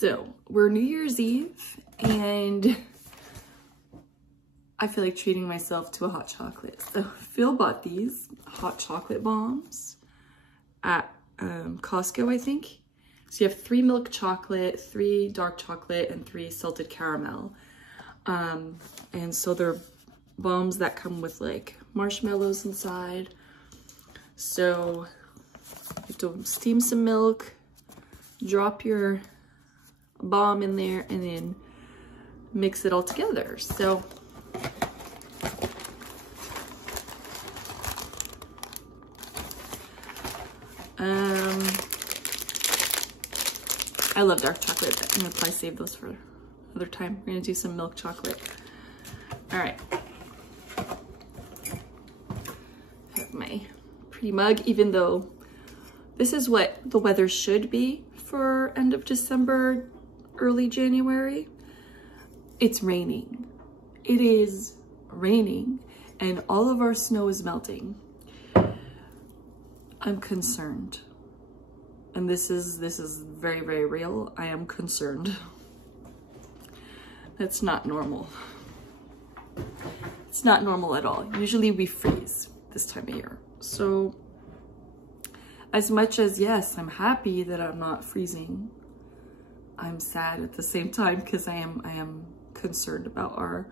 So we're New Year's Eve and I feel like treating myself to a hot chocolate. So Phil bought these hot chocolate bombs at Costco, I think. So you have 3 milk chocolate, 3 dark chocolate, and 3 salted caramel. And so they're bombs that come with like marshmallows inside. So you have to steam some milk, drop your bomb in there, and then mix it all together. So I love dark chocolate. I'm gonna probably save those for another time. We're gonna do some milk chocolate. All right. Have my pretty mug, even though this is what the weather should be for end of December, early January. It's raining. It is raining and all of our snow is melting. I'm concerned. And this is very, very real. I am concerned. That's not normal. It's not normal at all. Usually we freeze this time of year. So as much as, yes, I'm happy that I'm not freezing, I'm sad at the same time because I am concerned about our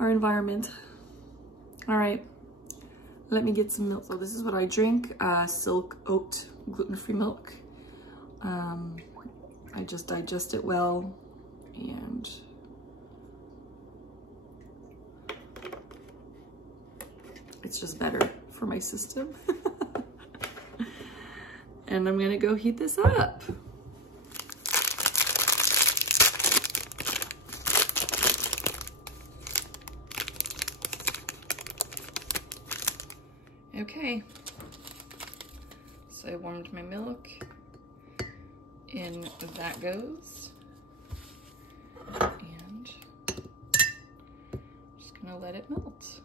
environment. All right. Let me get some milk. So this is what I drink, silk oat gluten-free milk. I just digest it well, and it's just better for my system. And I'm gonna go heat this up. Okay, so I warmed my milk, in that goes, and I'm just gonna let it melt.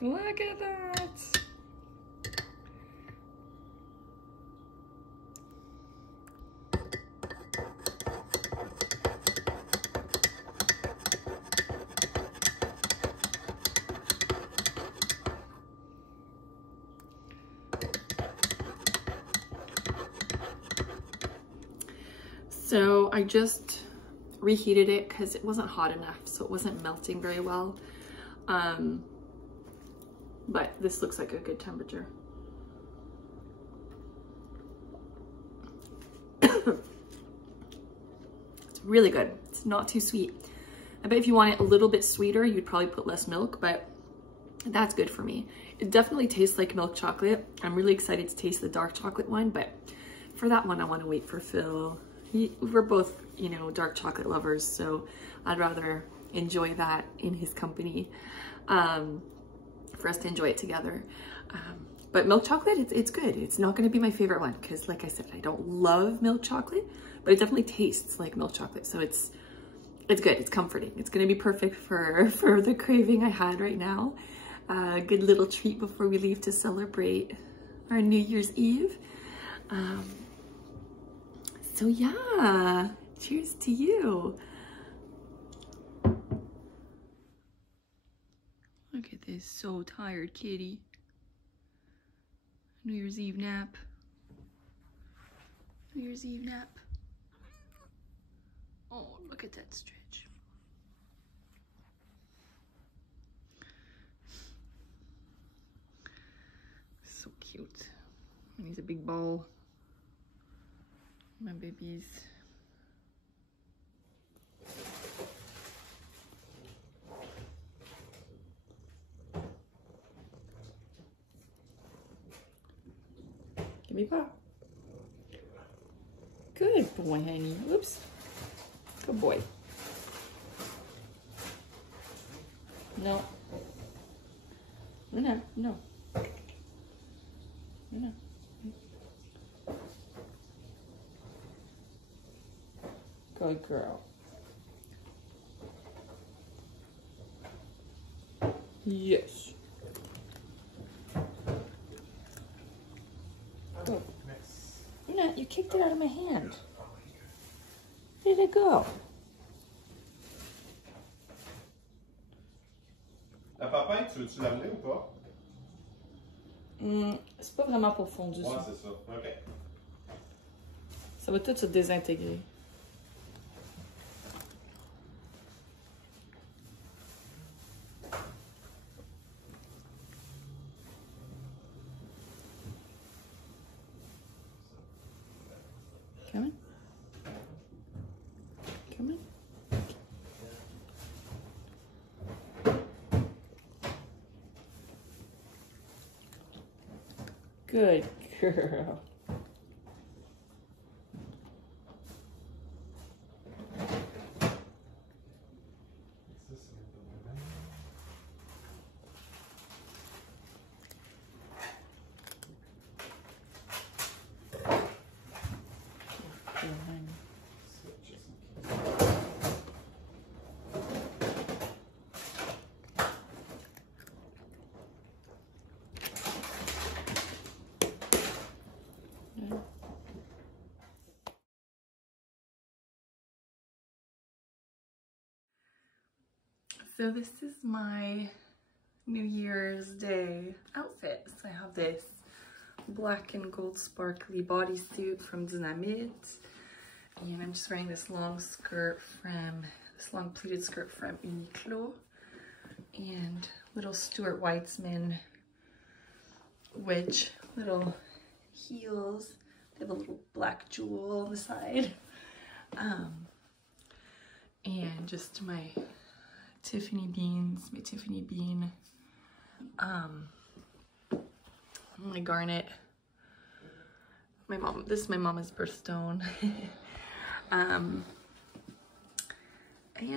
Look at that. So I just reheated it because it wasn't hot enough, so it wasn't melting very well. But this looks like a good temperature. It's really good. It's not too sweet. I bet if you want it a little bit sweeter, you'd probably put less milk, but that's good for me. It definitely tastes like milk chocolate. I'm really excited to taste the dark chocolate one, but for that one, I want to wait for Phil. We're both, you know, dark chocolate lovers, so I'd rather enjoy that in his company. For us to enjoy it together. But milk chocolate, it's good. It's not going to be my favorite one because, like I said, I don't love milk chocolate, but it definitely tastes like milk chocolate. So it's good. It's comforting. It's going to be perfect for the craving I had right now. A good little treat before we leave to celebrate our New Year's Eve. So yeah, cheers to you. Look at this so tired kitty. New Year's Eve nap. New Year's Eve nap. Oh, look at that stretch. So cute. And he's a big ball. My babies. Give me pop. Good boy, honey. Oops. Good boy. No. No, no, no. No, no. Good girl. Yes. Go. No, you kicked it out of my hand. Where did it go? La papaye, tu veux-tu l'amener ou pas? C'est pas vraiment pour fondu. Ouais, c'est ça. OK. Ça va tout se désintégrer. Come on. Come on. Good girl. So this is my New Year's Day outfit. So I have this black and gold sparkly bodysuit from Dynamite, and I'm just wearing this long pleated skirt from Uniqlo, and little Stuart Weitzman wedge little heels. They have a little black jewel on the side, and just my Tiffany beans, my Tiffany bean, my garnet. This is my mama's birthstone. And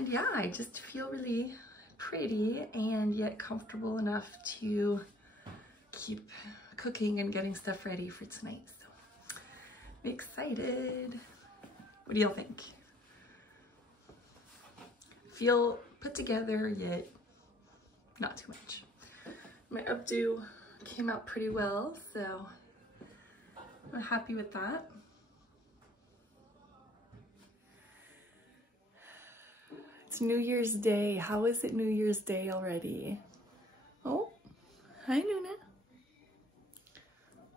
yeah, I just feel really pretty and yet comfortable enough to keep cooking and getting stuff ready for tonight. So I'm excited. What do y'all think? Feel put together, yet not too much. My updo came out pretty well, so I'm happy with that. It's New Year's Day. How is it New Year's Day already? Oh, hi Nuna.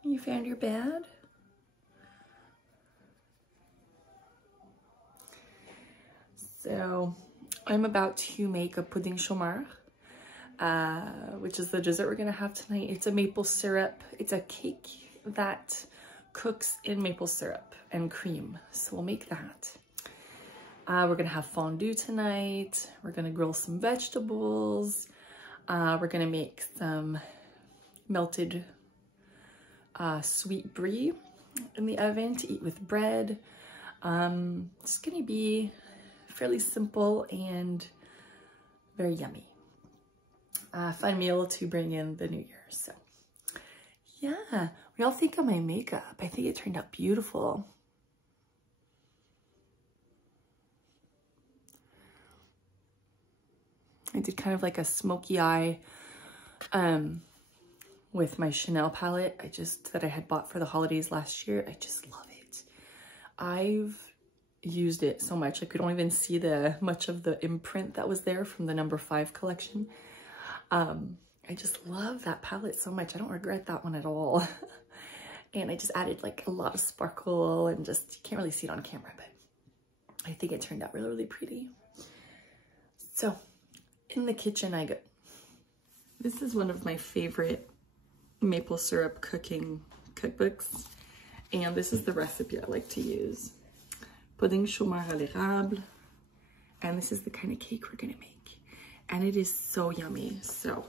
You found your bed? So I'm about to make a pudding chômeur, which is the dessert we're gonna have tonight. It's a maple syrup. It's a cake that cooks in maple syrup and cream. So we'll make that. We're gonna have fondue tonight. We're gonna grill some vegetables. We're gonna make some melted sweet brie in the oven to eat with bread. It's gonna be fairly simple and very yummy. Fun meal to bring in the New Year. So yeah, what do y'all think of my makeup? I think it turned out beautiful. I did kind of like a smoky eye with my Chanel palette that I had bought for the holidays last year. I just love it. I've used it so much. Like, we don't even see much of the imprint that was there from the No. 5 collection. I just love that palette so much. I don't regret that one at all. And I just added like a lot of sparkle, and just, you can't really see it on camera, but I think it turned out really, really pretty. So in the kitchen I go. This is one of my favorite maple syrup cooking cookbooks, and this is the recipe I like to use. Pudding chômeur à l'érable, and this is the kind of cake we're gonna make, and it is so yummy. So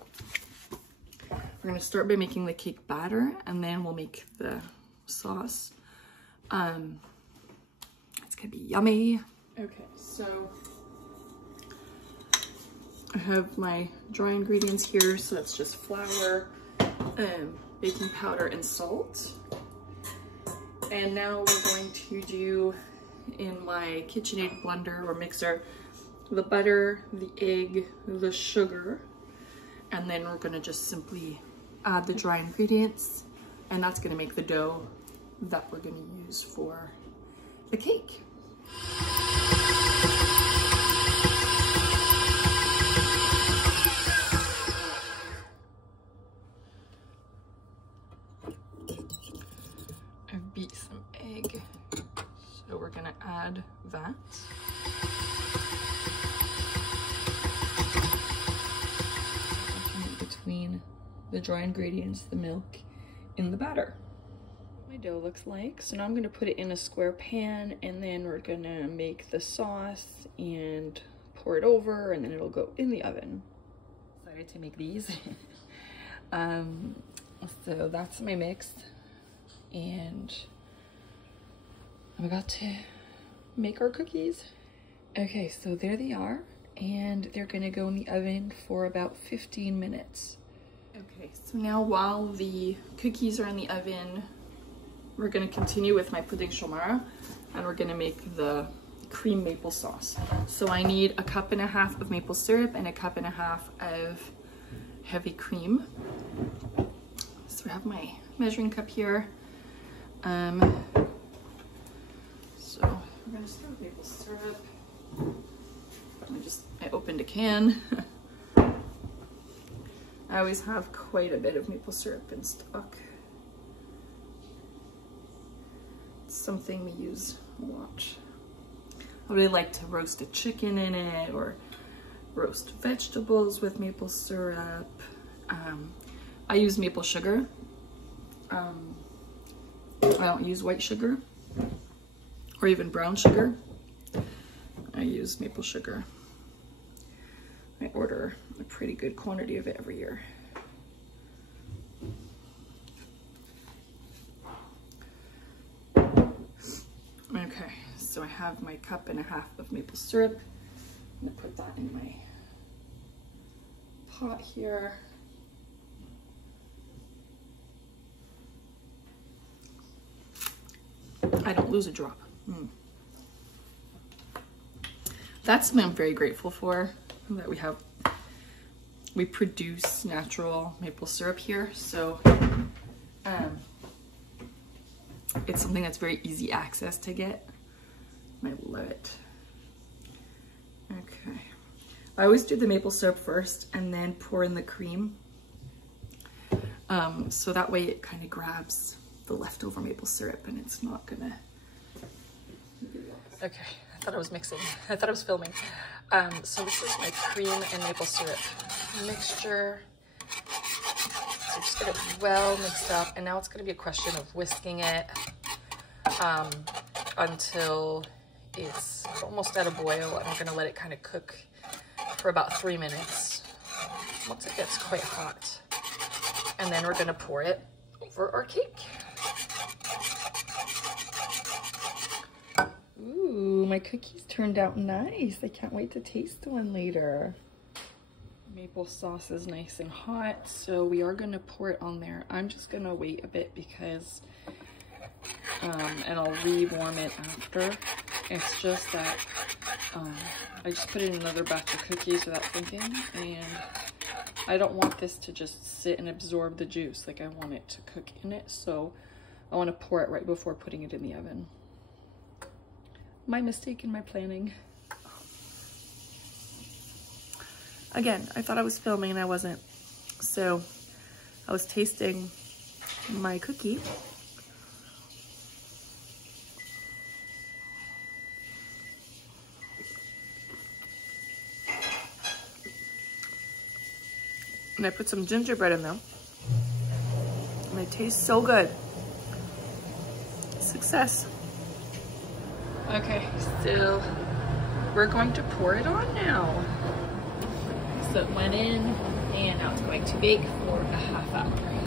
we're gonna start by making the cake batter, and then we'll make the sauce. It's gonna be yummy. Okay, so I have my dry ingredients here, so that's just flour, baking powder, and salt. And now we're going to do in my KitchenAid blender or mixer the butter, the egg, the sugar, and then we're gonna just simply add the dry ingredients, and that's gonna make the dough that we're gonna use for the cake. I've beat some egg, so we're gonna add that. Between the dry ingredients, the milk, in the batter. My dough looks like. So now I'm gonna put it in a square pan, and then we're gonna make the sauce and pour it over, and then it'll go in the oven. Excited to make these. So that's my mix, and I'm about to make our cookies. Okay, so there they are, and they're gonna go in the oven for about 15 minutes. Okay, so now while the cookies are in the oven, we're gonna continue with my pudding chômeur, and we're gonna make the cream maple sauce. So I need 1.5 cups of maple syrup and 1.5 cups of heavy cream. So I have my measuring cup here. So we're gonna start with maple syrup. I opened a can. I always have quite a bit of maple syrup in stock. It's something we use a lot. I really like to roast a chicken in it, or roast vegetables with maple syrup. I use maple sugar. I don't use white sugar or even brown sugar. I use maple sugar. I order a pretty good quantity of it every year. Okay, so I have my 1.5 cups of maple syrup. I'm gonna put that in my pot here. I don't lose a drop. That's something I'm very grateful for, that we produce natural maple syrup here. So it's something that's very easy access to get. I love it. Okay, I always do the maple syrup first and then pour in the cream. So that way it kind of grabs the leftover maple syrup and it's not gonna. Okay, I thought I was mixing. I thought I was filming. So this is my cream and maple syrup mixture. So just get it well mixed up, and now it's gonna be a question of whisking it until it's almost at a boil, and I'm gonna let it kind of cook for about 3 minutes once it gets quite hot. And then we're gonna pour it over our cake. Ooh, my cookies turned out nice. I can't wait to taste one later. Maple sauce is nice and hot, so we are gonna pour it on there. I'm just gonna wait a bit because, and I'll re-warm it after. It's just that I just put in another batch of cookies without thinking, and I don't want this to just sit and absorb the juice. Like, I want it to cook in it, so I want to pour it right before putting it in the oven. My mistake in my planning. Again, I thought I was filming and I wasn't. So I was tasting my cookie. And I put some gingerbread in them. And they taste so good. Success. Okay, so we're going to pour it on now. So it went in, and now it's going to bake for a half hour.